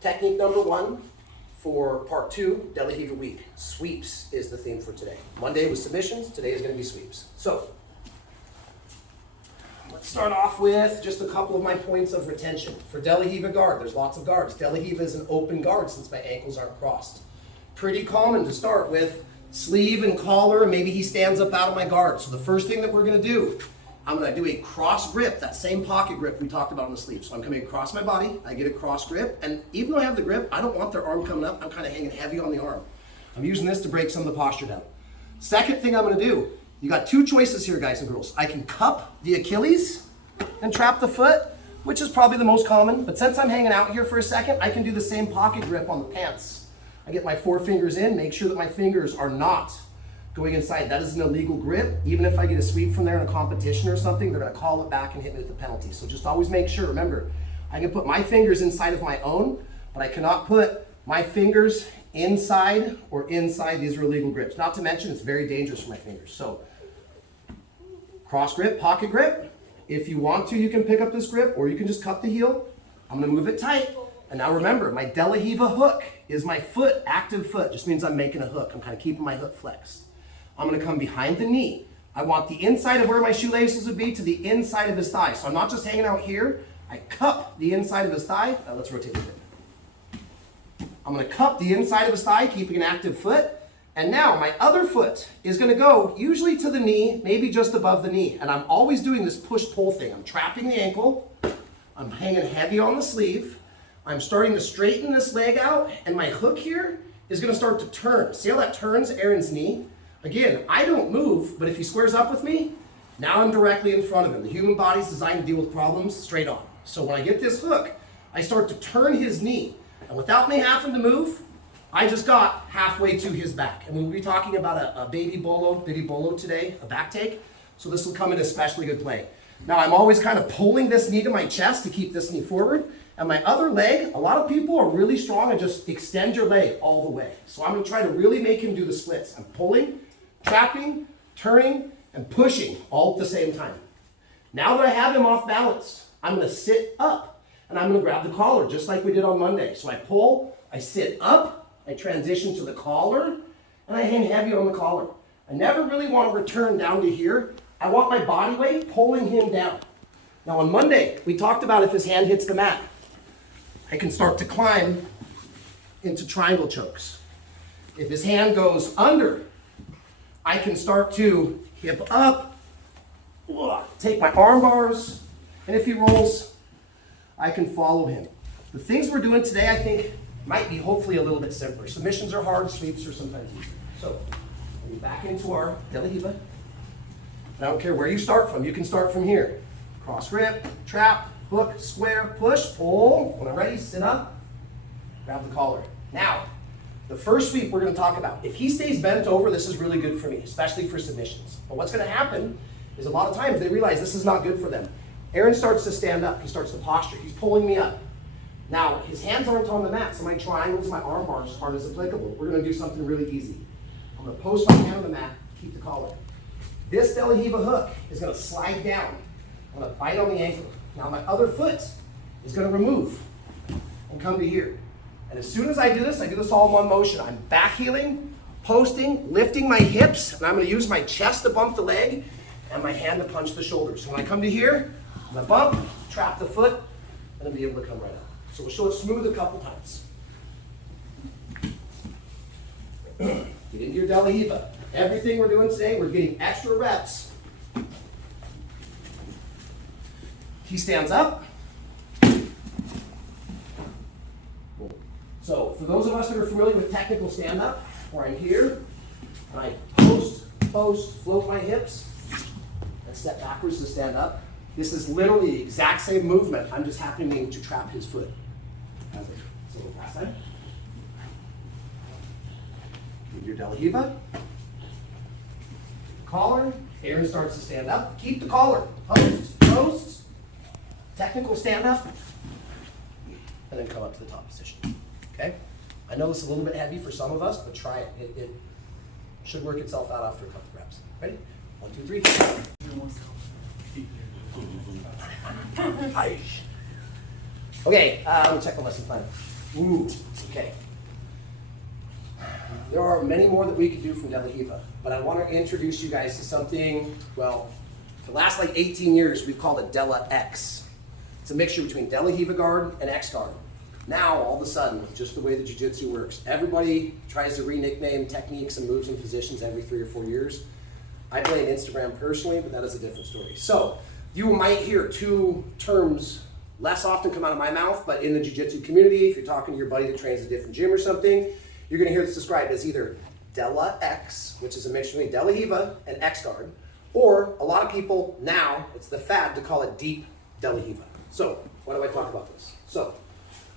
Technique number 1 for part 2, De La Riva week. Sweeps is the theme for today. Monday was submissions, today is going to be sweeps. So, let's start off with just a couple of my points of retention. For De La Riva guard, there's lots of guards. De La Riva is an open guard since my ankles aren't crossed. Pretty common to start with sleeve and collar, and maybe he stands up out of my guard. So the first thing that we're going to do, I'm going to do a cross grip, that same pocket grip we talked about on the sleeve. So I'm coming across my body, I get a cross grip, and even though I have the grip, I don't want their arm coming up, I'm kind of hanging heavy on the arm. I'm using this to break some of the posture down. Second thing I'm going to do, you got 2 choices here, guys and girls. I can cup the Achilles and trap the foot, which is probably the most common, but since I'm hanging out here for a second, I can do the same pocket grip on the pants. I get my 4 fingers in, make sure that my fingers are not going inside. That is an illegal grip. Even if I get a sweep from there in a competition or something, they're going to call it back and hit me with the penalty. So just always make sure, remember, I can put my fingers inside of my own, but I cannot put my fingers inside or inside. These are illegal grips. Not to mention, it's very dangerous for my fingers. So cross grip, pocket grip. If you want to, you can pick up this grip or you can just cut the heel. I'm going to move it tight. And now remember, my De La Riva hook is my foot, active foot. Just means I'm making a hook. I'm kind of keeping my hook flexed. I'm going to come behind the knee. I want the inside of where my shoelaces would be to the inside of his thigh. So I'm not just hanging out here. I cup the inside of his thigh. Now let's rotate a bit. I'm going to cup the inside of his thigh, keeping an active foot. And now my other foot is going to go usually to the knee, maybe just above the knee. And I'm always doing this push-pull thing. I'm trapping the ankle. I'm hanging heavy on the sleeve. I'm starting to straighten this leg out. And my hook here is going to start to turn. See how that turns Aaron's knee? Again, I don't move, but if he squares up with me, now I'm directly in front of him. The human body is designed to deal with problems straight on. So when I get this hook, I start to turn his knee. And without me having to move, I just got halfway to his back. And we'll be talking about a Baby-bolo today, a back take. So this will come in especially good play. Now I'm always kind of pulling this knee to my chest to keep this knee forward. And my other leg, a lot of people are really strong and just extend your leg all the way. So I'm going to try to really make him do the splits. I'm pulling, trapping, turning, and pushing all at the same time. Now that I have him off balance, I'm going to sit up and I'm going to grab the collar just like we did on Monday. So I pull, I sit up, I transition to the collar, and I hang heavy on the collar. I never really want to return down to here. I want my body weight pulling him down. Now on Monday, we talked about if his hand hits the mat, I can start to climb into triangle chokes. If his hand goes under, I can start to hip up, take my arm bars, and if he rolls, I can follow him. The things we're doing today, I think, might be hopefully a little bit simpler. Submissions are hard, sweeps are sometimes easier. So, we'll be back into our De La Riva. I don't care where you start from, you can start from here. Cross grip, trap, hook, square, push, pull. When I'm ready, sit up, grab the collar. Now, the first sweep we're going to talk about, if he stays bent over, this is really good for me, especially for submissions. But what's going to happen is a lot of times they realize this is not good for them. Aaron starts to stand up. He starts to posture. He's pulling me up. Now, his hands aren't on the mat, so my triangles, my arm bars aren't as applicable. We're going to do something really easy. I'm going to post my hand on the mat, keep the collar. This De La Riva hook is going to slide down. I'm going to bite on the ankle. Now, my other foot is going to remove and come to here. And as soon as I do this all in one motion. I'm back heeling, posting, lifting my hips, and I'm going to use my chest to bump the leg and my hand to punch the shoulder. So when I come to here, I'm going to bump, trap the foot, and then be able to come right up. So we'll show it smooth a couple times. Get into your De La Riva. Everything we're doing today, we're getting extra reps. He stands up. So for those of us that are familiar with technical stand-up, where I'm here, and I post, float my hips, and step backwards to stand up. This is literally the exact same movement. I'm just happening to trap his foot. So a little past time. Your De La Riva. Collar. Aaron starts to stand up. Keep the collar. Post. Technical stand-up. And then come up to the top position. Okay? I know this is a little bit heavy for some of us, but try it. It should work itself out after a couple reps. Ready? 1, 2, 3. Okay, we'll check the lesson plan. Ooh, okay. There are many more that we could do from Della Hiva, but I want to introduce you guys to something, well, for the last like 18 years, we've called it Della X. It's a mixture between Della Hiva guard and X guard. Now, all of a sudden, just the way the jiu-jitsu works, everybody tries to re-nickname techniques and moves and positions every 3 or 4 years. I blame Instagram personally, but that is a different story. So, you might hear two terms less often come out of my mouth, but in the jiu-jitsu community, if you're talking to your buddy that trains a different gym or something, you're gonna hear this described as either Della X, which is a mixture between Della Hiva and X guard, or a lot of people now, it's the fad to call it deep Della Hiva. So, why do I talk about this? So,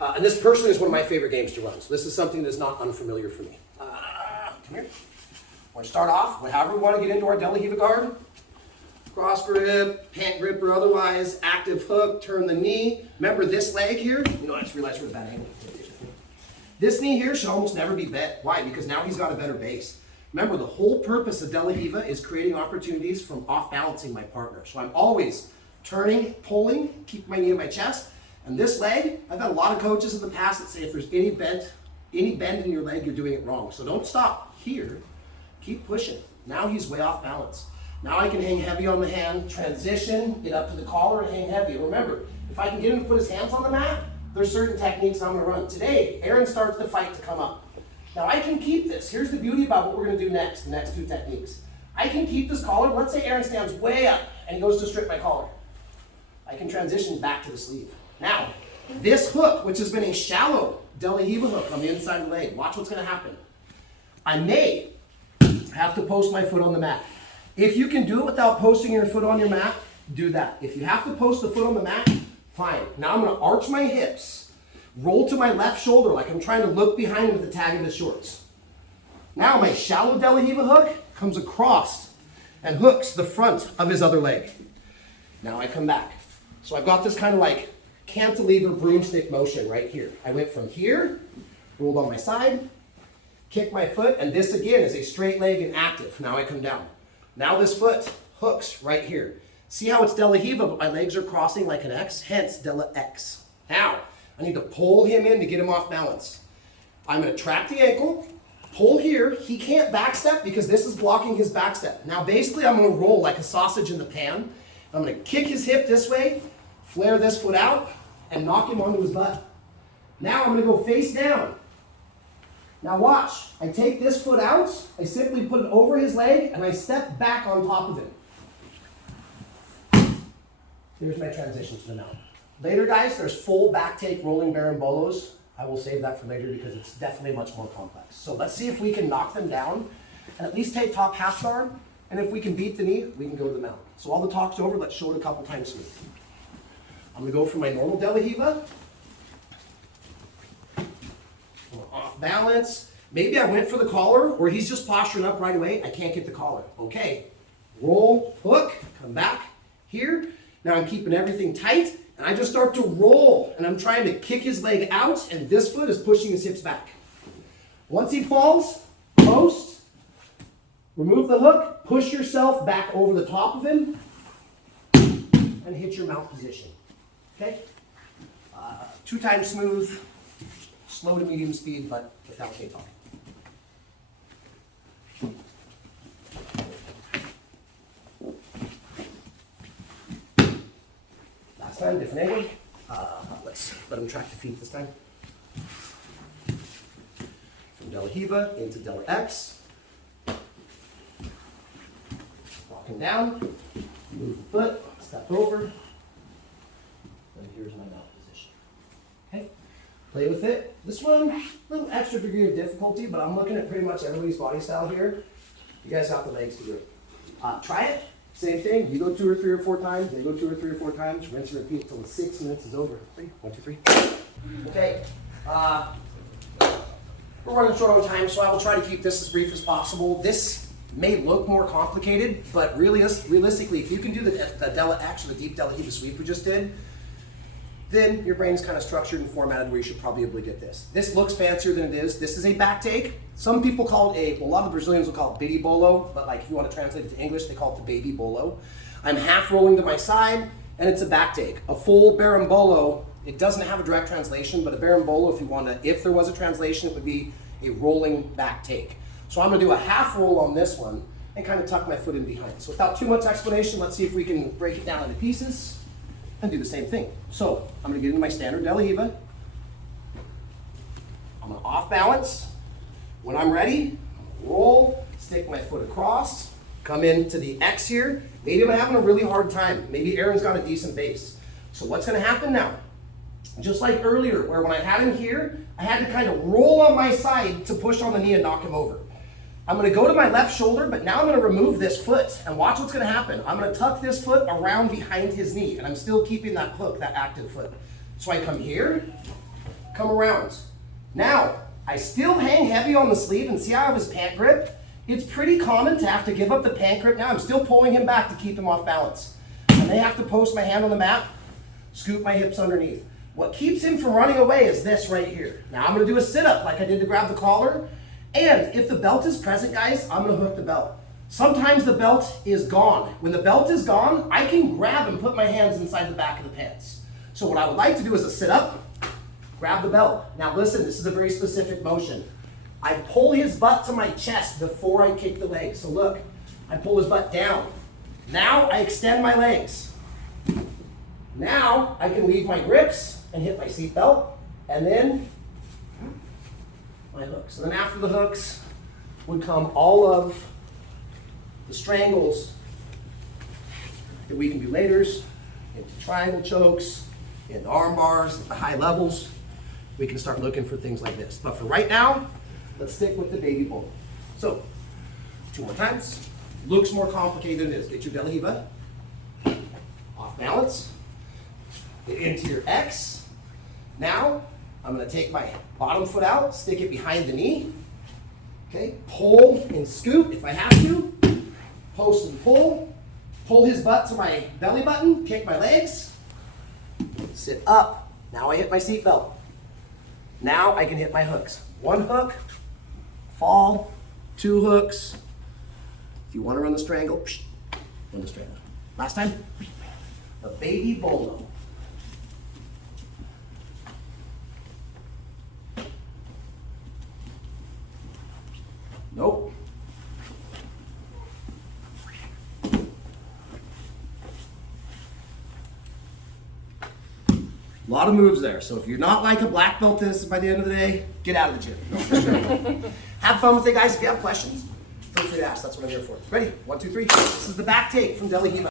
and this personally is one of my favorite games to run, so this is something that's not unfamiliar for me. Come here. We're gonna start off with however we wanna get into our Della Hiva guard. Cross grip, pant grip or otherwise, active hook, turn the knee. Remember this leg here? You know, I just realized we're at a bad angle. This knee here should almost never be bent. Why? Because now he's got a better base. Remember, the whole purpose of Della Hiva is creating opportunities from off-balancing my partner. So I'm always turning, pulling, keep my knee in my chest. And this leg, I've had a lot of coaches in the past that say if there's any bend in your leg, you're doing it wrong. So don't stop here. Keep pushing. Now he's way off balance. Now I can hang heavy on the hand, transition, get up to the collar and hang heavy. Remember, if I can get him to put his hands on the mat, there's certain techniques I'm gonna run. Today, Aaron starts the fight to come up. Now I can keep this. Here's the beauty about what we're gonna do next, the next two techniques. I can keep this collar. Let's say Aaron stands way up and he goes to strip my collar. I can transition back to the sleeve. Now, this hook, which has been a shallow Della Hiva hook on the inside of the leg, watch what's gonna happen. I may have to post my foot on the mat. If you can do it without posting your foot on your mat, do that. If you have to post the foot on the mat, fine. Now I'm gonna arch my hips, roll to my left shoulder like I'm trying to look behind him at the tag of his shorts. Now my shallow Della Hiva hook comes across and hooks the front of his other leg. Now I come back. So I've got this kind of like cantilever broomstick motion right here. I went from here, rolled on my side, kicked my foot, and this again is a straight leg and active. Now I come down. Now this foot hooks right here. See how it's Della Hiva, but my legs are crossing like an X, hence Della X. Now, I need to pull him in to get him off balance. I'm gonna track the ankle, pull here. He can't backstep because this is blocking his backstep. Now basically I'm gonna roll like a sausage in the pan. I'm gonna kick his hip this way, flare this foot out, and knock him onto his butt. Now I'm gonna go face down. Now watch, I take this foot out, I simply put it over his leg, and I step back on top of it. Here's my transition to the mount. Later guys, there's full back take rolling Baby-bolos. I will save that for later because it's definitely much more complex. So let's see if we can knock them down, and at least take top half guard, and if we can beat the knee, we can go to the mount. So all the talk's over, let's show it a couple times smooth. I'm gonna go for my normal Della Hiva. Off balance. Maybe I went for the collar, or he's just posturing up right away. I can't get the collar. Okay. Roll, hook, come back here. Now I'm keeping everything tight, and I just start to roll, and I'm trying to kick his leg out, and this foot is pushing his hips back. Once he falls, post, remove the hook, push yourself back over the top of him, and hit your mount position. Okay? 2 times smooth. Slow to medium speed, but without K-talk. Last time, different angle. Let's let him track the feet this time. From Della Hiva into Della X. Walking down, move the foot, step over, and here's my mount position. Okay? Play with it. This one, a little extra degree of difficulty, but I'm looking at pretty much everybody's body style here. You guys have the legs to do it. Try it. Same thing. You go 2 or 3 or 4 times. They go 2 or 3 or 4 times. Rinse and repeat until the 6 minutes is over. 3, 1, 2, 3. Okay. We're running short on time, so I will try to keep this as brief as possible. This may look more complicated, but realistically, if you can do the Della X or the deep Della Hiva sweep we just did, then your brain's kind of structured and formatted where you should probably be able to get this. This looks fancier than it is. This is a back take. Some people call it a lot of Brazilians will call it Baby-bolo, but like if you want to translate it to English, they call it the Baby-bolo. I'm half rolling to my side, and it's a back take. A full Baby-bolo It doesn't have a direct translation, but a Baby-bolo, if there was a translation, it would be a rolling back take. So I'm gonna do a half roll on this one and kind of tuck my foot in behind. So without too much explanation, let's see if we can break it down into pieces and do the same thing. So I'm gonna get into my standard Della Hiva. I'm gonna off balance. When I'm ready, roll, stick my foot across, come into the X here. Maybe I'm having a really hard time. Maybe Aaron's got a decent base. So what's gonna happen now? Just like earlier, where when I had him here, I had to kind of roll on my side to push on the knee and knock him over. I'm gonna go to my left shoulder, but now I'm gonna remove this foot, and watch what's gonna happen. I'm gonna tuck this foot around behind his knee, and I'm still keeping that hook, that active foot. So I come here, come around. Now, I still hang heavy on the sleeve, and see how I have his pant grip? It's pretty common to have to give up the pant grip. Now I'm still pulling him back to keep him off balance. I may have to post my hand on the mat, scoop my hips underneath. What keeps him from running away is this right here. Now I'm gonna do a sit-up like I did to grab the collar. And if the belt is present, guys, I'm gonna hook the belt. Sometimes the belt is gone. When the belt is gone, I can grab and put my hands inside the back of the pants. So what I would like to do is a sit-up, grab the belt. Now listen, this is a very specific motion. I pull his butt to my chest before I kick the leg. So look, I pull his butt down. Now I extend my legs. Now I can leave my grips and hit my seat belt, and then my hooks. And then after the hooks would come all of the strangles that we can do later, into triangle chokes, into arm bars, at the high levels. We can start looking for things like this. But for right now, let's stick with the Baby-bolo. So, 2 more times. Looks more complicated than it is. Get your Della Hiva. Off balance. Get into your X. Now, I'm gonna take my bottom foot out, stick it behind the knee. Okay, pull and scoop if I have to. Post and pull. Pull his butt to my belly button, kick my legs. Sit up. Now I hit my seat belt. Now I can hit my hooks. 1 hook, fall, 2 hooks. If you want to run the strangle, run the strangle. Last time, the Baby-bolo. Nope. A lot of moves there. So if you're not like a black belt this by the end of the day, get out of the gym. No, for sure. Have fun with it, guys. If you have questions, feel free to ask. That's what I'm here for. Ready? 1, 2, 3. This is the back take from Della Hiva.